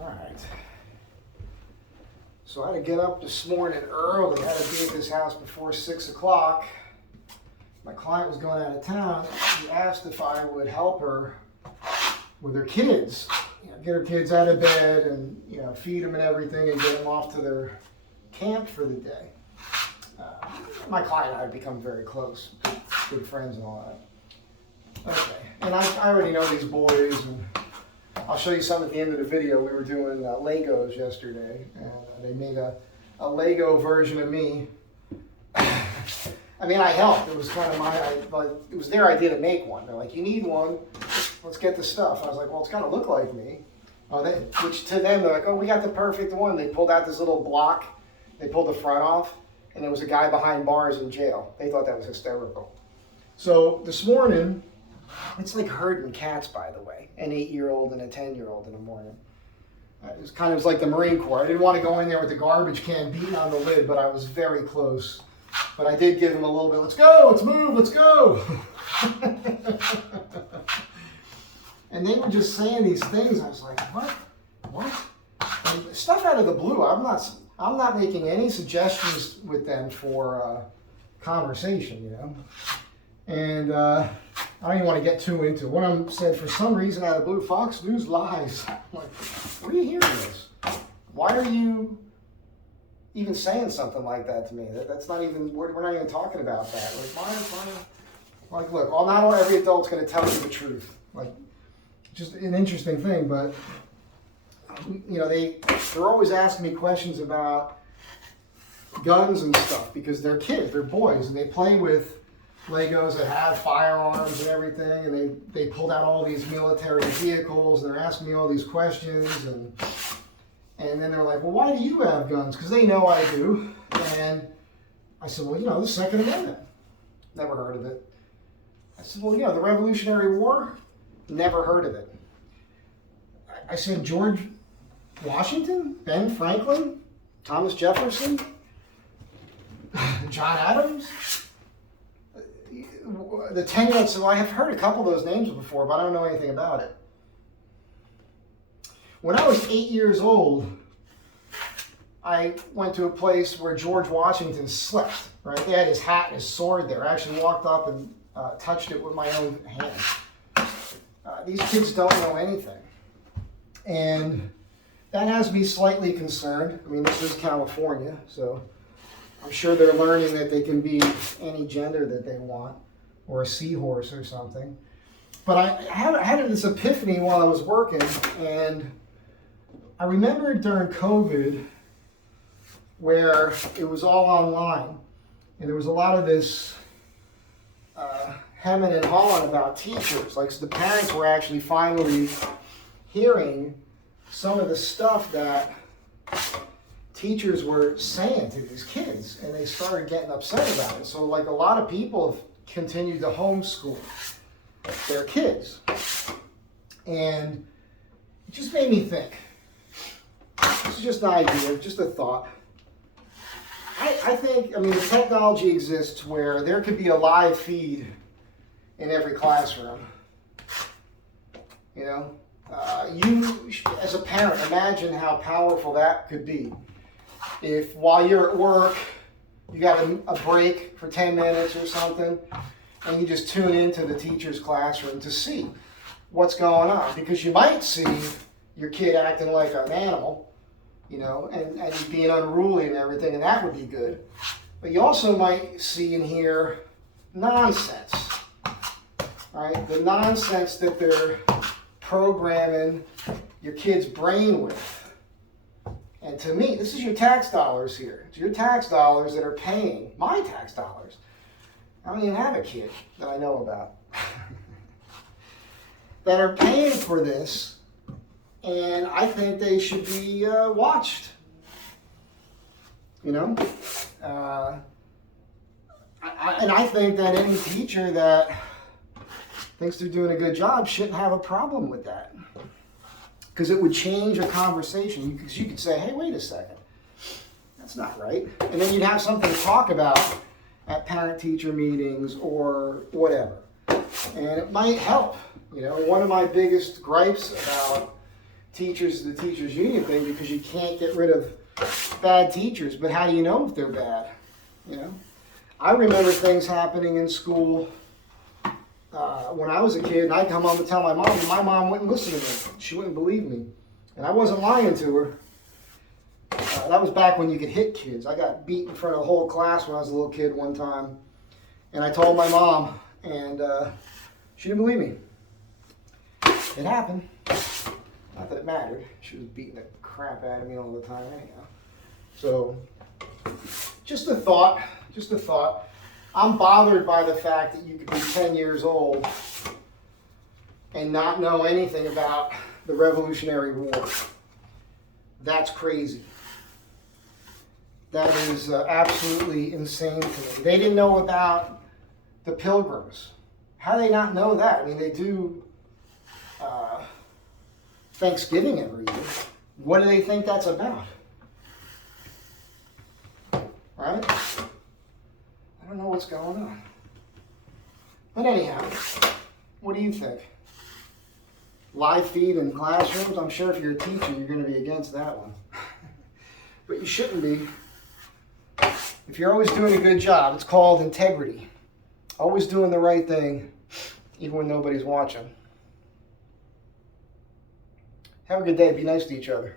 All right. So I had to get up this morning early. I had to be at this house before 6 o'clock. My client was going out of town. She asked if I would help her with her kids. Get her kids out of bed and feed them and everything and get them off to their camp for the day. My client and I have become very close, good friends and all that. Okay, and I already know these boys, and I'll show you some at the end of the video. We were doing Legos yesterday, and they made a Lego version of me. I mean, I helped. It was kind of it was their idea to make one. They're like, you need one, let's get the stuff. I was like, well, it's got to look like me. Which to them, they're like, oh, we got the perfect one. They pulled out this little block. They pulled the front off, and there was a guy behind bars in jail. They thought that was hysterical. So this morning, it's like herding cats, by the way, an 8-year-old and a 10-year-old in the morning. It was like the Marine Corps. I didn't want to go in there with the garbage can beating on the lid, but I was very close. But I did give him a little bit, let's go, let's move, let's go. And they were just saying these things. I was like, what? And stuff out of the blue. I'm not making any suggestions with them for conversation, And I don't even want to get too into it. One of them said, for some reason out of the blue, Fox News lies. I'm like, where are you hearing this? Why are you even saying something like that to me? That's not even, we're not even talking about that. Like, look, not every adult's going to tell you the truth. Like, just an interesting thing, but they're always asking me questions about guns and stuff because they're kids, they're boys, and they play with Legos that have firearms and everything, and they pulled out all these military vehicles, and they're asking me all these questions, and then they're like, well, why do you have guns? Because they know I do. And I said, well, the Second Amendment. Never heard of it. I said, well, the Revolutionary War. Never heard of it. I said, George Washington, Ben Franklin, Thomas Jefferson, John Adams. The 10-year-old said, well, I have heard a couple of those names before, but I don't know anything about it. When I was 8 years old, I went to a place where George Washington slept, right? They had his hat and his sword there. I actually walked up and touched it with my own hands. These kids don't know anything. And that has me slightly concerned. I mean, this is California, so I'm sure they're learning that they can be any gender that they want, or a seahorse or something. But I had this epiphany while I was working, and I remember during COVID where it was all online, and there was a lot of this hemming and hawing about teachers. Like, so the parents were actually finally hearing some of the stuff that teachers were saying to these kids, and they started getting upset about it. So, like, a lot of people have continued to homeschool their kids. And it just made me think. This is just an idea, just a thought. I think, the technology exists where there could be a live feed in every classroom. You, as a parent, imagine how powerful that could be. If while you're at work, you got a break for 10 minutes or something, and you just tune into the teacher's classroom to see what's going on. Because you might see your kid acting like an animal, and being unruly and everything, and that would be good. But you also might see and hear nonsense, right? The nonsense that they're programming your kid's brain with. And to me, this is your tax dollars here. It's your tax dollars that are paying, my tax dollars. I don't even have a kid that I know about. That are paying for this, and I think they should be watched. I think that any teacher that thinks they're doing a good job shouldn't have a problem with that. Because it would change a conversation. Because you could say, hey, wait a second. That's not right. And then you'd have something to talk about at parent-teacher meetings or whatever. And it might help. One of my biggest gripes about the teachers union thing because you can't get rid of bad teachers. But how do you know if they're bad? You know, I remember things happening in school when I was a kid, and I'd come home and tell my mom, and my mom wouldn't listen to me. She wouldn't believe me, and I wasn't lying to her. That was back when you could hit kids. I got beat in front of the whole class when I was a little kid one time, and I told my mom, and she didn't believe me. It happened. Not that it mattered. She was beating the crap out of me all the time anyhow. So, just a thought. Just a thought. I'm bothered by the fact that you could be 10 years old and not know anything about the Revolutionary War. That's crazy. That is absolutely insane to me. They didn't know about the Pilgrims. How do they not know that? I mean, they do Thanksgiving every year. What do they think that's about? Right? I don't know what's going on. But anyhow, what do you think? Live feed in classrooms? I'm sure if you're a teacher, you're going to be against that one. But you shouldn't be. If you're always doing a good job, it's called integrity. Always doing the right thing, even when nobody's watching. Have a good day. Be nice to each other.